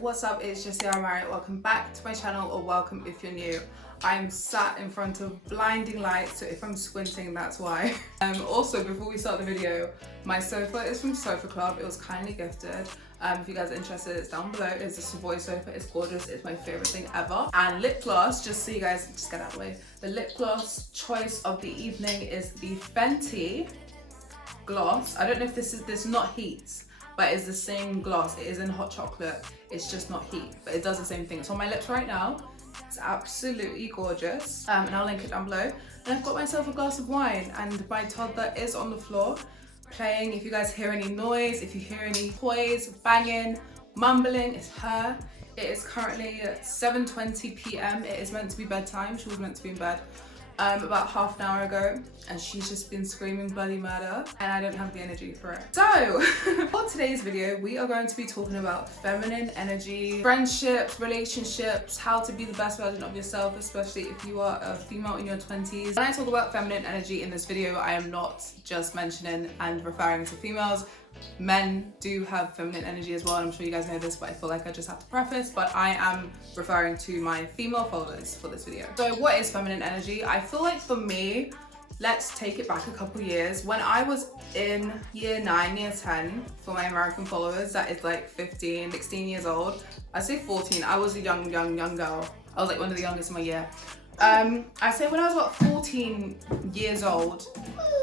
what's up? It's Jessica Marriott. Welcome back to my channel, or welcome if you're new. I'm sat in front of blinding lights, so if I'm squinting, that's why. Also, before we start the video, my sofa is from Sofa Club. It was kindly gifted. If you guys are interested, it's down below. It's a Savoy sofa. It's gorgeous. It's my favorite thing ever. And lip gloss, just so you guys just get out of the way. The lip gloss choice of the evening is the Fenty gloss. I don't know if this is not heat, but it's the same gloss. It is in hot chocolate. It's just not heat, but it does the same thing. It's on my lips right now. It's absolutely gorgeous. And I'll link it down below. And I've got myself a glass of wine, and my toddler is on the floor playing. If you guys hear any noise, if you hear any toys banging, mumbling, it's her. It is currently 7:20 p.m. It is meant to be bedtime. She was meant to be in bed about half an hour ago, and she's just been screaming bloody murder, and I don't have the energy for it. So for today's video, we are going to be talking about feminine energy, friendships, relationships, how to be the best version of yourself, especially if you are a female in your 20s. When I talk about feminine energy in this video, I am not just mentioning and referring to females. Men do have feminine energy as well, and I'm sure you guys know this, but I feel like I just have to preface, but I am referring to my female followers for this video. So what is feminine energy? I feel like for me, let's take it back a couple years. When I was in year 9, year 10, for my American followers, that is like 15, 16 years old. I say 14, I was a young girl. I was like one of the youngest in my year. I say when I was about 14 years old,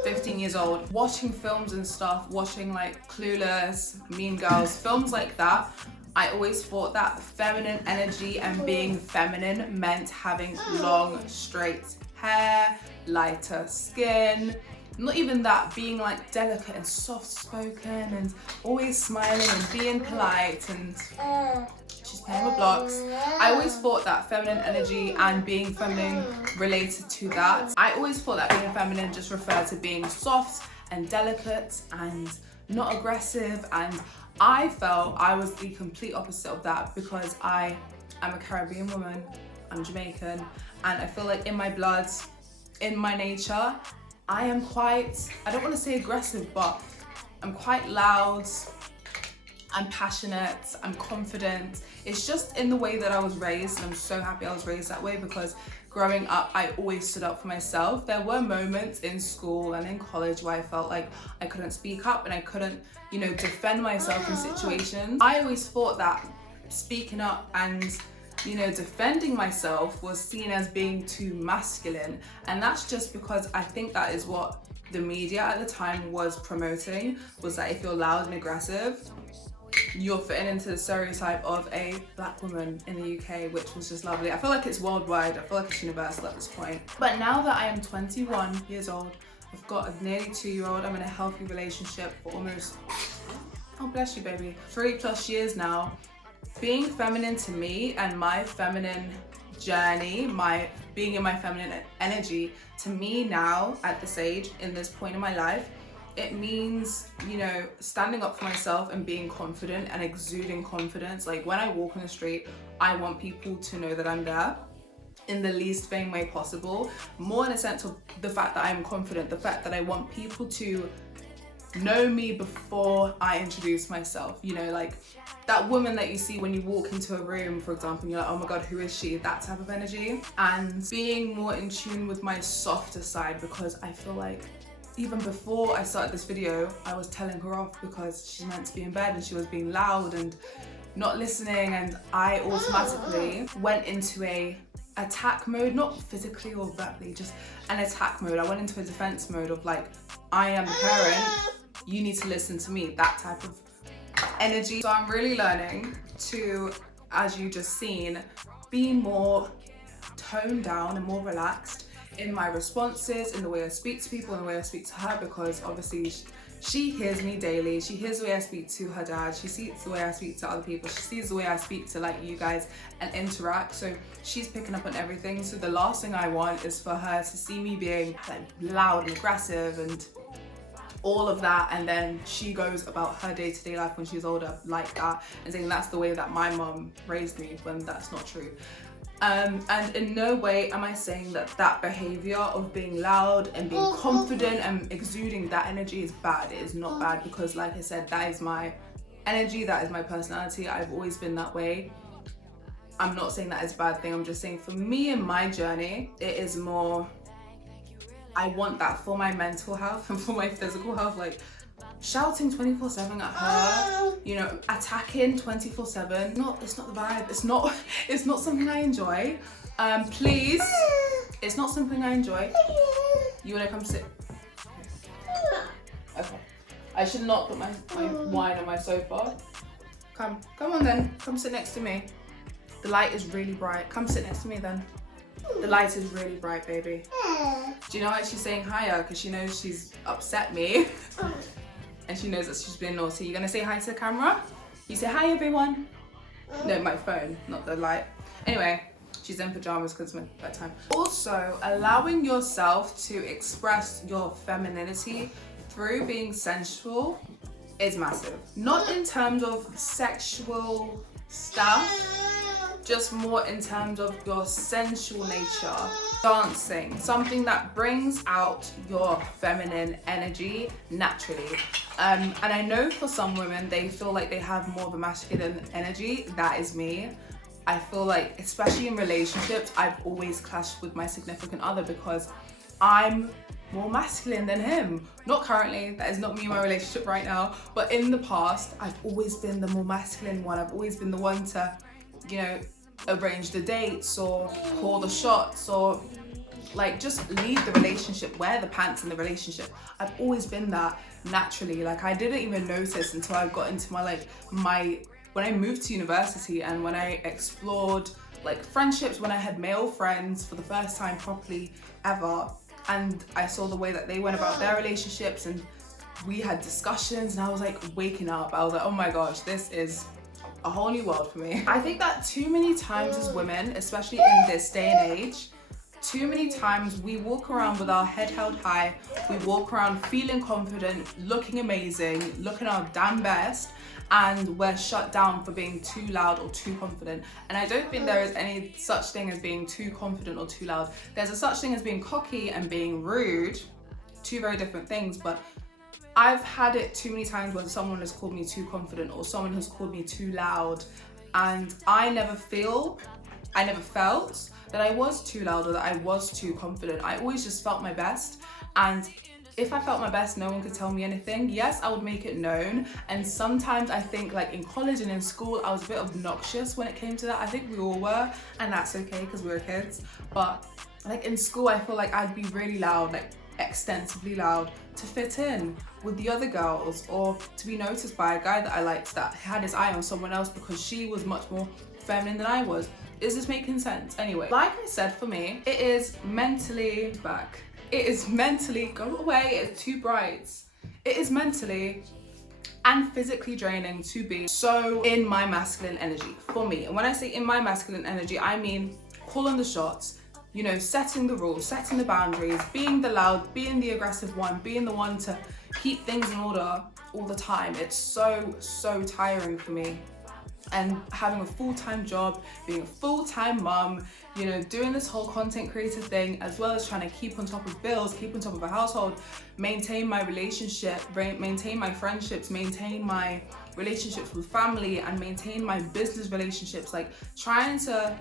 15 years old, watching films and stuff, watching like Clueless, Mean Girls, films like that, I always thought that feminine energy and being feminine meant having long, straight hair, lighter skin. Not even that, being like delicate and soft-spoken and always smiling and being polite, and she's playing with blocks. I always thought that feminine energy and being feminine related to that. I always thought that being feminine just referred to being soft and delicate and not aggressive, and I felt I was the complete opposite of that because I am a Caribbean woman, I'm Jamaican, and I feel like in my blood, in my nature, I am quite, I don't want to say aggressive, but I'm quite loud, I'm passionate, I'm confident. It's just in the way that I was raised, and I'm so happy I was raised that way because growing up, I always stood up for myself. There were moments in school and in college where I felt like I couldn't speak up and I couldn't, you know, defend myself in situations. I always thought that speaking up and, you know, defending myself was seen as being too masculine, and that's just because I think that is what the media at the time was promoting, was that if you're loud and aggressive, you're fitting into the stereotype of a black woman in the UK, which was just lovely. I feel like it's worldwide, I feel like it's universal at this point. But now that I am 21 years old, I've got a nearly 2-year-old, I'm in a healthy relationship for almost, oh bless you baby, 3+ years now. Being feminine to me and my feminine journey, my being in my feminine energy, to me now at this age, in this point in my life, it means, you know, standing up for myself and being confident and exuding confidence. Like when I walk on the street, I want people to know that I'm there in the least vain way possible. More in a sense of the fact that I'm confident, the fact that I want people to know me before I introduce myself. You know, like that woman that you see when you walk into a room, for example, and you're like, oh my God, who is she? That type of energy. And being more in tune with my softer side, because I feel like even before I started this video, I was telling her off because she's meant to be in bed and she was being loud and not listening, and I automatically went into a attack mode, not physically or verbally, just an attack mode. I went into a defense mode of like, I am the parent, you need to listen to me, that type of energy. So I'm really learning to, as you just seen, be more toned down and more relaxed in my responses, in the way I speak to people, and the way I speak to her, because obviously she hears me daily. She hears the way I speak to her dad, she sees the way I speak to other people, she sees the way I speak to like you guys and interact, so she's picking up on everything. So the last thing I want is for her to see me being like loud and aggressive and all of that, and then she goes about her day-to-day life when she's older like that and saying that's the way that my mom raised me, when that's not true. And in no way am I saying that that behavior of being loud and being confident and exuding that energy is bad. It is not bad, because like I said, that is my energy, that is my personality. I've always been that way. I'm not saying that it's a bad thing. I'm just saying for me in my journey, it is more, I want that for my mental health and for my physical health. Like shouting 24/7 at her, you know, attacking 24/7. It's not the vibe. It's not something I enjoy. Please, it's not something I enjoy. You wanna come sit? Okay. I should not put my wine on my sofa. Come on then. Come sit next to me. The light is really bright. Come sit next to me then. The light is really bright, baby. Do you know why she's saying hiya? Because she knows she's upset me. And she knows that she's been naughty. You're gonna say hi to the camera? You say hi everyone. No, my phone, not the light. Anyway, she's in pajamas because it's my bedtime. Also, allowing yourself to express your femininity through being sensual is massive. Not in terms of sexual stuff, just more in terms of your sensual nature. Dancing, something that brings out your feminine energy naturally. And I know for some women, they feel like they have more of a masculine energy. That is me. I feel like, especially in relationships, I've always clashed with my significant other because I'm more masculine than him. Not currently, that is not me in my relationship right now, but in the past, I've always been the more masculine one. I've always been the one to, you know, arrange the dates or call the shots or like just lead the relationship, wear the pants in the relationship. I've always been that naturally. Like I didn't even notice until I got into when I moved to university and when I explored like friendships, when I had male friends for the first time properly ever, and I saw the way that they went about their relationships and we had discussions, and I was like waking up. I was like, oh my gosh, this is a whole new world for me. I think that too many times as women, especially in this day and age, too many times we walk around with our head held high, we walk around feeling confident, looking amazing, looking our damn best, and we're shut down for being too loud or too confident. And I don't think there is any such thing as being too confident or too loud. There's a such thing as being cocky and being rude, two very different things, but I've had it too many times when someone has called me too confident or someone has called me too loud, and I never felt that I was too loud or that I was too confident. I always just felt my best, and if I felt my best, no one could tell me anything. Yes, I would make it known, and sometimes I think like in college and in school, I was a bit obnoxious when it came to that. I think we all were, and that's okay because we were kids. But like in school, I feel like I'd be really loud, like extensively loud, to fit in with the other girls or to be noticed by a guy that I liked that had his eye on someone else because she was much more feminine than I was. Is this making sense? Anyway, like I said, for me, it is mentally back. It is mentally, go away, it's too bright. It is mentally and physically draining to be so in my masculine energy for me. And when I say in my masculine energy, I mean calling the shots, you know, setting the rules, setting the boundaries, being the loud, being the aggressive one, being the one to keep things in order all the time. It's so tiring for me. And having a full-time job, being a full-time mum, you know, doing this whole content creator thing, as well as trying to keep on top of bills, keep on top of a household, maintain my relationship, maintain my friendships, maintain my relationships with family, and maintain my business relationships. Like trying to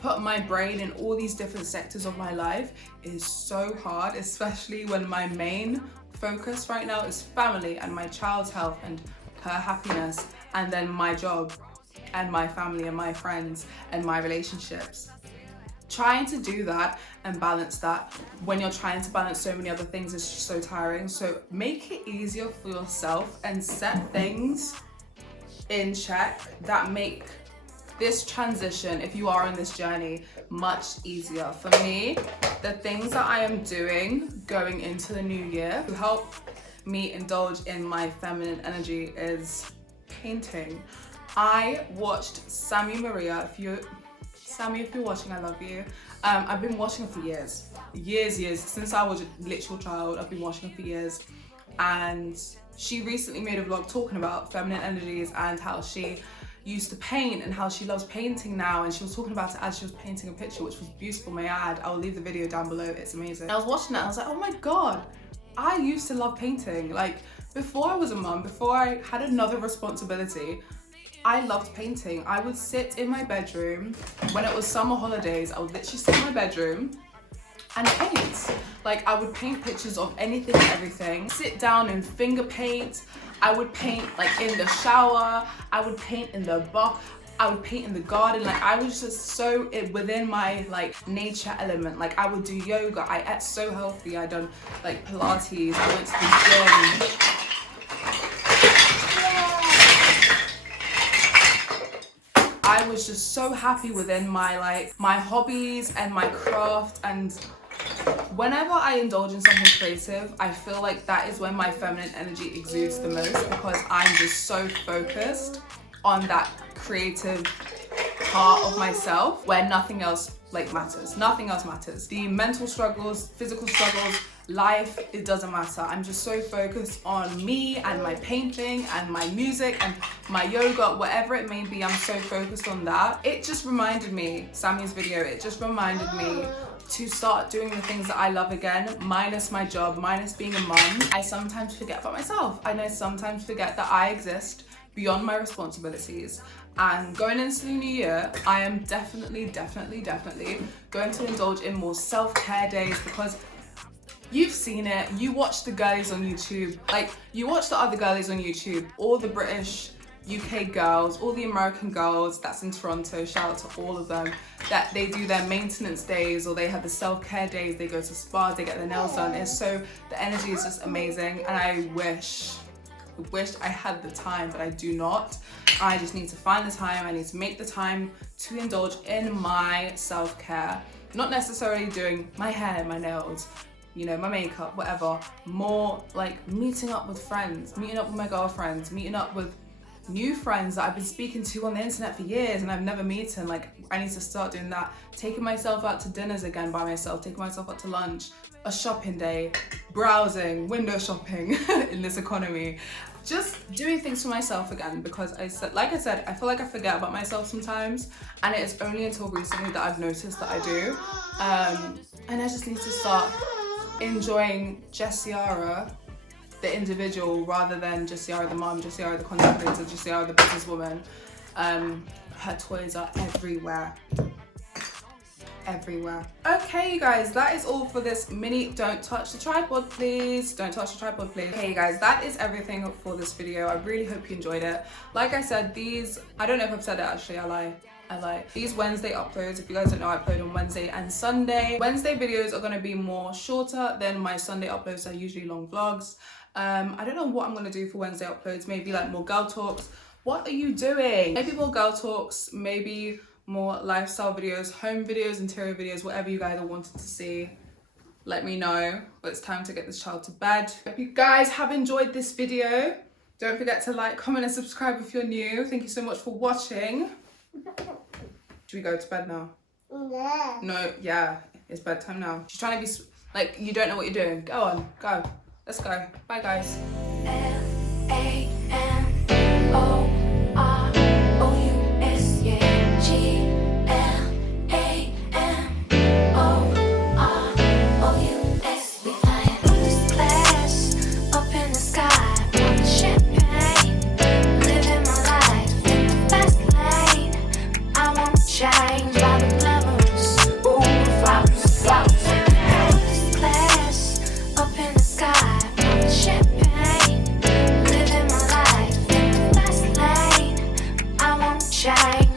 put my brain in all these different sectors of my life is so hard, especially when my main focus right now is family and my child's health and her happiness, and then my job and my family and my friends and my relationships. Trying to do that and balance that when you're trying to balance so many other things is just so tiring. So make it easier for yourself and set things in check that make this transition, if you are on this journey, much easier. For me, the things that I am doing going into the new year to help me indulge in my feminine energy is painting. I watched Sammy Maria. Sammy, if you're watching, I love you. I've been watching her for years, since I was a literal child. I've been watching her for years, and she recently made a vlog talking about feminine energies and how she used to paint and how she loves painting now, and she was talking about it as she was painting a picture, which was beautiful, may I add. I'll leave the video down below, it's amazing. I was watching that and I was like, oh my god, I used to love painting. Like before I was a mum, before I had another responsibility, I loved painting. I would sit in my bedroom. When it was summer holidays, I would literally sit in my bedroom and paint. Like, I would paint pictures of anything and everything. Sit down and finger paint. I would paint like in the shower. I would paint in the bath. I would paint in the garden. Like, I was just so within my like nature element. Like, I would do yoga. I ate so healthy. I done like Pilates. I went to the gym. I was just so happy within my hobbies and my craft, and whenever I indulge in something creative, I feel like that is when my feminine energy exudes the most, because I'm just so focused on that creative part of myself where nothing else like matters. Nothing else matters. The mental struggles, physical struggles, life, it doesn't matter. I'm just so focused on me and my painting and my music and my yoga, whatever it may be. I'm so focused on that. It just reminded me, Sammy's video, it just reminded me to start doing the things that I love again, minus my job, minus being a mum. I sometimes forget about myself, and I sometimes forget that I exist beyond my responsibilities. And going into the new year, I am definitely going to indulge in more self-care days, because you've seen it, you watch the girlies on YouTube, like you watch the other girlies on YouTube, all the British, UK girls, all the American girls that's in Toronto, shout out to all of them, that they do their maintenance days or they have the self-care days, they go to spas, they get their nails done. It's so, the energy is just amazing, and I wish I had the time, but I do not. I just need to find the time, I need to make the time to indulge in my self-care. Not necessarily doing my hair, my nails, you know, my makeup, whatever. More like meeting up with friends, meeting up with my girlfriends, meeting up with new friends that I've been speaking to on the internet for years and I've never met. Like, I need to start doing that. Taking myself out to dinners again by myself, taking myself out to lunch, a shopping day, browsing, window shopping in this economy. Just doing things for myself again, because like I said, I feel like I forget about myself sometimes, and it's only until recently that I've noticed that I do. And I just need to start enjoying Jessiara, the individual, rather than Jessiara the mom, Jessiara the content creator, Jessiara the businesswoman. Her toys are everywhere. Okay, you guys, that is all for this mini don't touch the tripod please, don't touch the tripod please. Okay, you guys, that is everything for this video. I really hope you enjoyed it. Like I said, these, I don't know if I've said it actually, I lie. These Wednesday uploads, if you guys don't know, I upload on Wednesday and Sunday. Wednesday videos are going to be more shorter than my Sunday uploads are usually long vlogs. I don't know what I'm going to do for Wednesday uploads, maybe like more girl talks. What are you doing? Maybe more girl talks, maybe more lifestyle videos, home videos, interior videos, whatever you guys are wanting to see. Let me know, but it's time to get this child to bed. Hope you guys have enjoyed this video. Don't forget to like, comment and subscribe if you're new. Thank you so much for watching. Should we go to bed now? Yeah. No, yeah, it's bedtime now. She's trying to be like, you don't know what you're doing. Go on, go. Let's go. Bye, guys. Shine.